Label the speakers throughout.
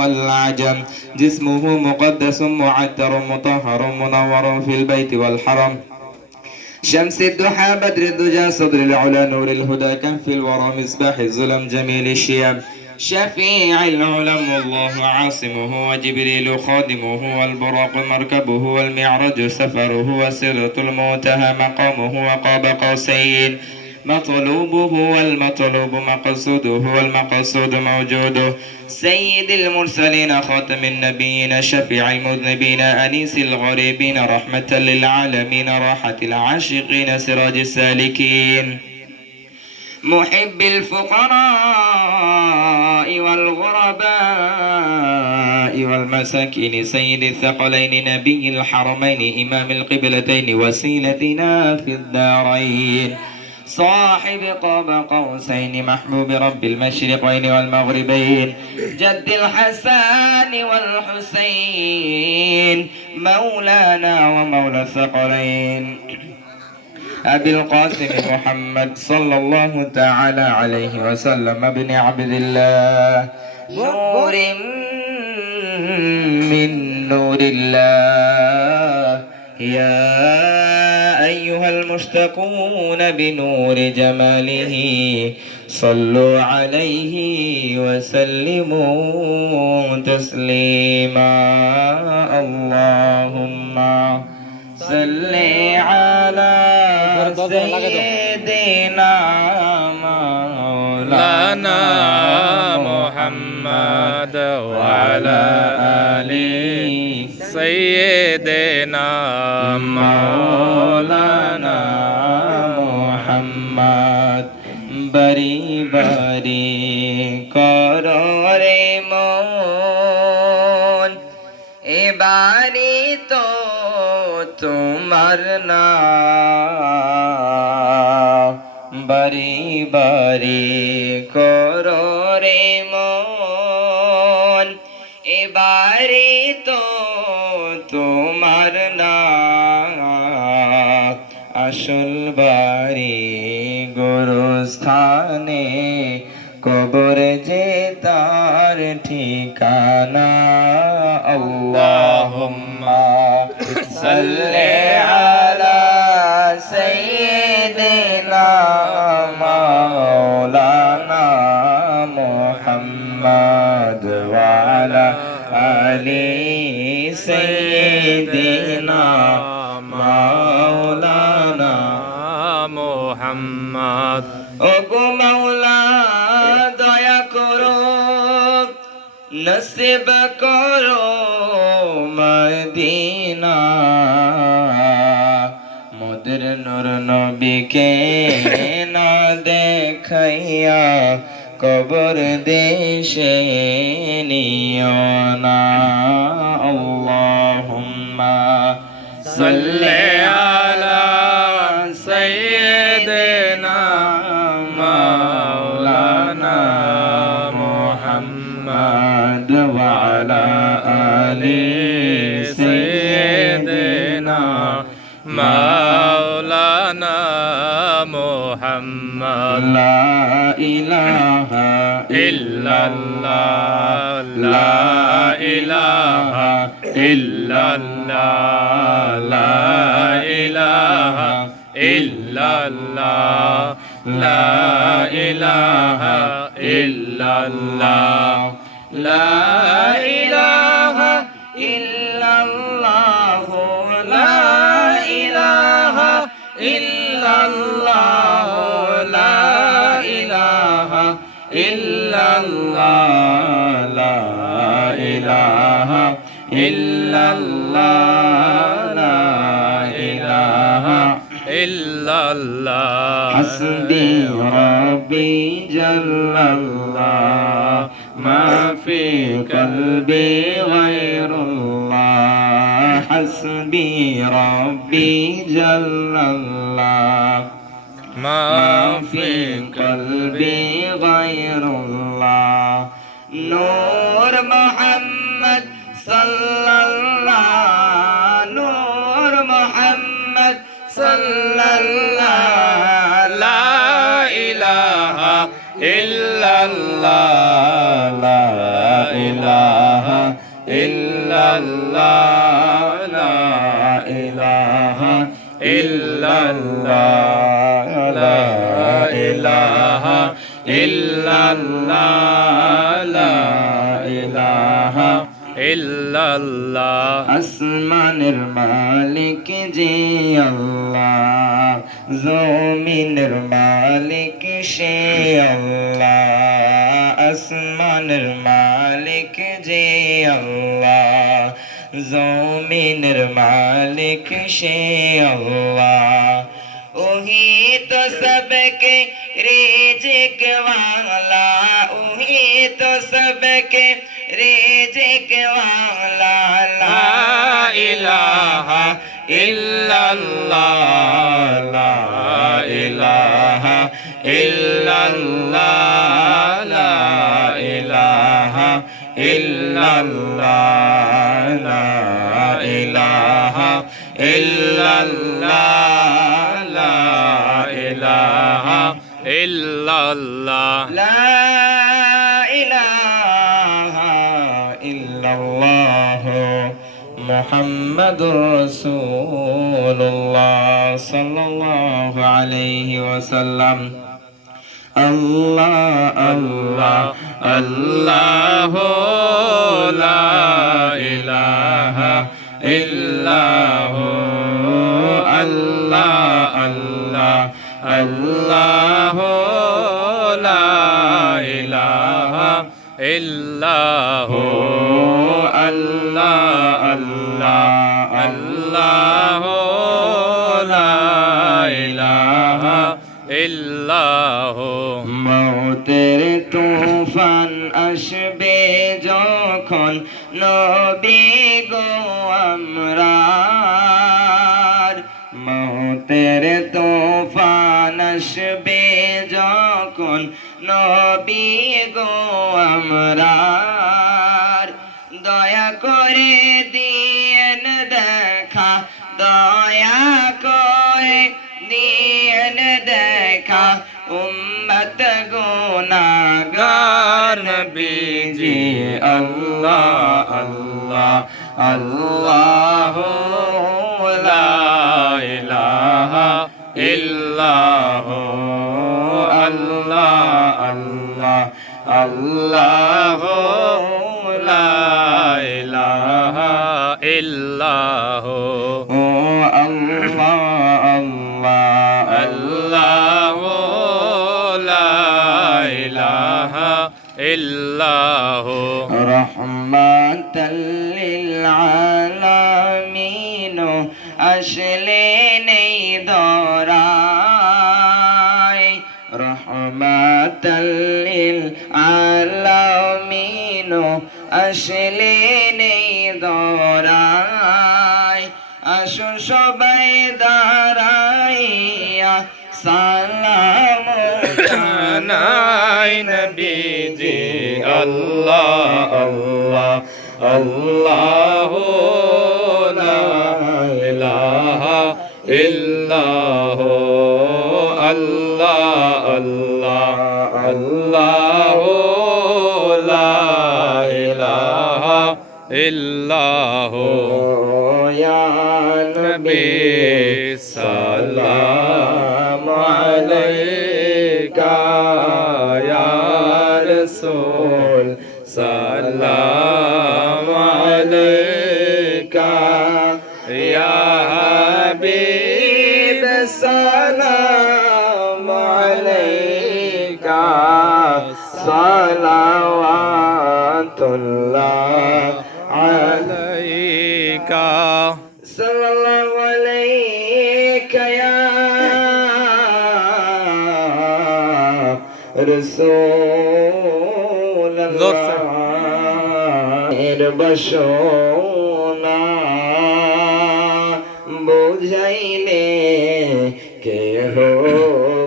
Speaker 1: والعجم. جسمه مقدس معتر مطهر منور في البيت والحرم. شمس الضحى بدر الدجى صدر العلا نور الهدى كهف الورى مصباح الظلم جميل الشياب. شفيع العلم والله عاصمه وجبريل خادمه والبراق مركبه والمعرج سفره وسرة المنتهى مقامه وقاب قوسين. مطلوبه والمطلوب مقصوده والمقصود موجوده. سيد المرسلين خاتم النبيين شفيع المذنبين أنيس الغريبين رحمة للعالمين راحة العاشقين سراج السالكين. محب الفقراء والغرباء والمساكين سيد الثقلين نبي الحرمين إمام القبلتين وسيلتنا في الدارين. صاحب قاب قوسين محبوب رب المشرقين والمغربين جد الحسن والحسين مولانا ومولى الثقلين. أبي القاسم محمد صلى الله تعالى عليه وسلم ابن عبد الله نور من نور الله. يا أيها المشتقون بنور جماله صلوا عليه وسلموا تسليما. اللهم صل على سيدنا مولانا
Speaker 2: محمد وعلى آل سيدنا
Speaker 1: مولانا محمد بری بری کرو رے মন। এবারে তো তোমার না বারি বারি করো রে মন। এবারে তো তুম আসল বাড়ি গোরস্থানে, কবর যে তার ঠিকানা। আল্লাহুম্মা সাল্লি আলা সাইয়্যিদিনা মাওলানা মুহাম্মদ ওয়া আলা আলি সাইয়্যিদিনা
Speaker 2: মোহাম্মদ।
Speaker 1: ও গো মাওলা, দয়া করো, নসিব করো মদিনা। মোদের নূর নবীকে না দেখাইয়া কবর দেশে নিও না। আল্লাহুম্মা
Speaker 2: সাল্লি علی سیدنا مولانا محمد لا الہ الا اللہ لا الہ
Speaker 1: الا اللہ
Speaker 2: لا الہ الا اللہ لا الہ الا اللہ لا الہ
Speaker 1: illallah la ilaha illallah la ilaha illallah hasbi rabbi jallallah ma fi qalbi ghayrullah
Speaker 2: hasbi
Speaker 1: rabbi jallallah ma الله نور محمد صلى الله نور محمد صلى الله
Speaker 2: لا إله إلا الله
Speaker 1: لا إله إلا الله لا إله إلا الله لا illallah la
Speaker 2: ilaha illallah
Speaker 1: আসমানের মালিক যে আল্লাহ, জমিনের মালিক সে আল্লাহ, আসমানের মালিক যে আল্লাহ, জমিনের মালিক সে আল্লাহ। ওহি তো সবকে रिजिक वाला ओही तो सबके रिजिक वाला ला इलाहा इल्लल्लाह ला इलाहा इल्लल्लाह ला इलाहा इल्लल्लाह ला इलाहा इल्लल्लाह আল্লাহ মোহাম্মদুর রসুল্লাহ সাল্লাল্লাহু আলাইহি ওয়াসাল্লাম। আল্লাহ আল্লাহ আল্লাহ লা ইলাহা ইল্লাহু। আল্লাহ আল্লাহ আল্লাহ। আল্লাহ। আল্লাহ আল্লাহ আল্লাহ
Speaker 2: ইল্লাহ
Speaker 1: মৌতের তুফান আসবে যখন নবী গো আমরা মৌতের তুফান আসবে নবী গো আমরার। দয়া করে দিয়েন দেখা, দয়া করে দিয়েন দেখা, উম্মত গুনাগার নবীজি, আল্লাহ আল্লাহ আল্লাহ। আল্লাহ
Speaker 2: ইল্লাহ।
Speaker 1: আল্লাহ আল্লাহ। আসলে নেই দরায় আসো সবাই দাঁড়াইয়া সালাম
Speaker 2: নাই নবীজি। আল্লাহ আল্লাহ আল্লাহ লা ইলাহা ইল্লাহ। আল্লাহ আল্লাহ আল্লাহ। ইলাহা
Speaker 1: রসোল বসোনা বুঝাইলে কেহ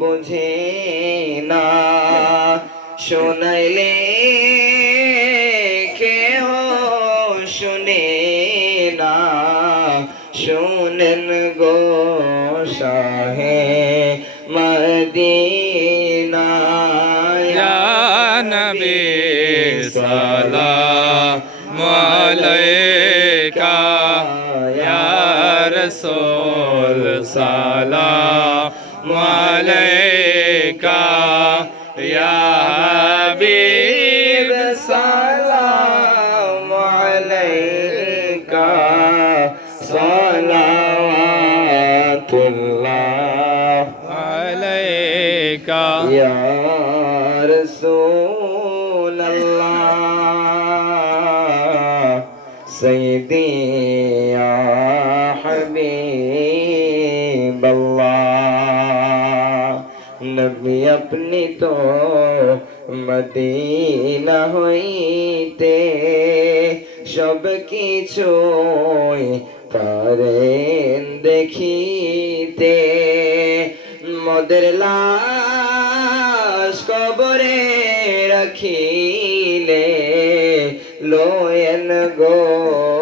Speaker 1: বুঝে না। শোনাইলে কেহ শুনে না। শুনেন গো শাহে মদিনা
Speaker 2: सलाम अलैका या रसूल सलाम अलैका या हबीब
Speaker 1: सलाम अलैका सलावतुल्लाह
Speaker 2: अलैका
Speaker 1: या रसूल সাইয়্যিদি ইয়া হাবিবাল্লাহ নবী আপনি তো মদিনা হইতে সব কিছুই পারেন দেখিতে মদের লাশ কবরে রাখিলে লোয়েন গো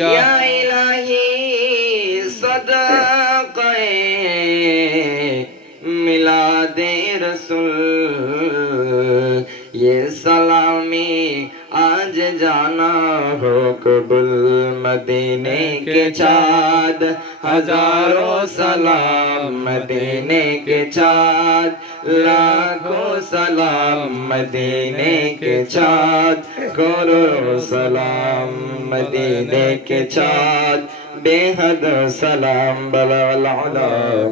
Speaker 1: يا إلهي صدقه मिलाद रसूल ये सलामी आज जाना हो कबुल مدینے کے چاد ہزاروں سلام مدینے کے چاد لاکھوں سلام مدینے کے چاد کرو سلام مدینے کے چاد بے حد سلام بلا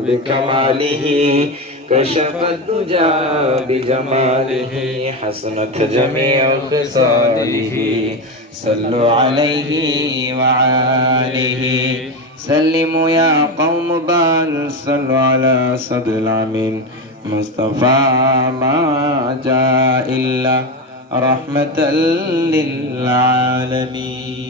Speaker 1: بکمالی ہی کشفت کشف بجمالی ہی حسنت جمیع خسالی ہی۔ صلوا عليه وعاله سلموا يا قوم بل صلوا على صدر العمين مصطفى ما جاء إلا رحمة للعالمين.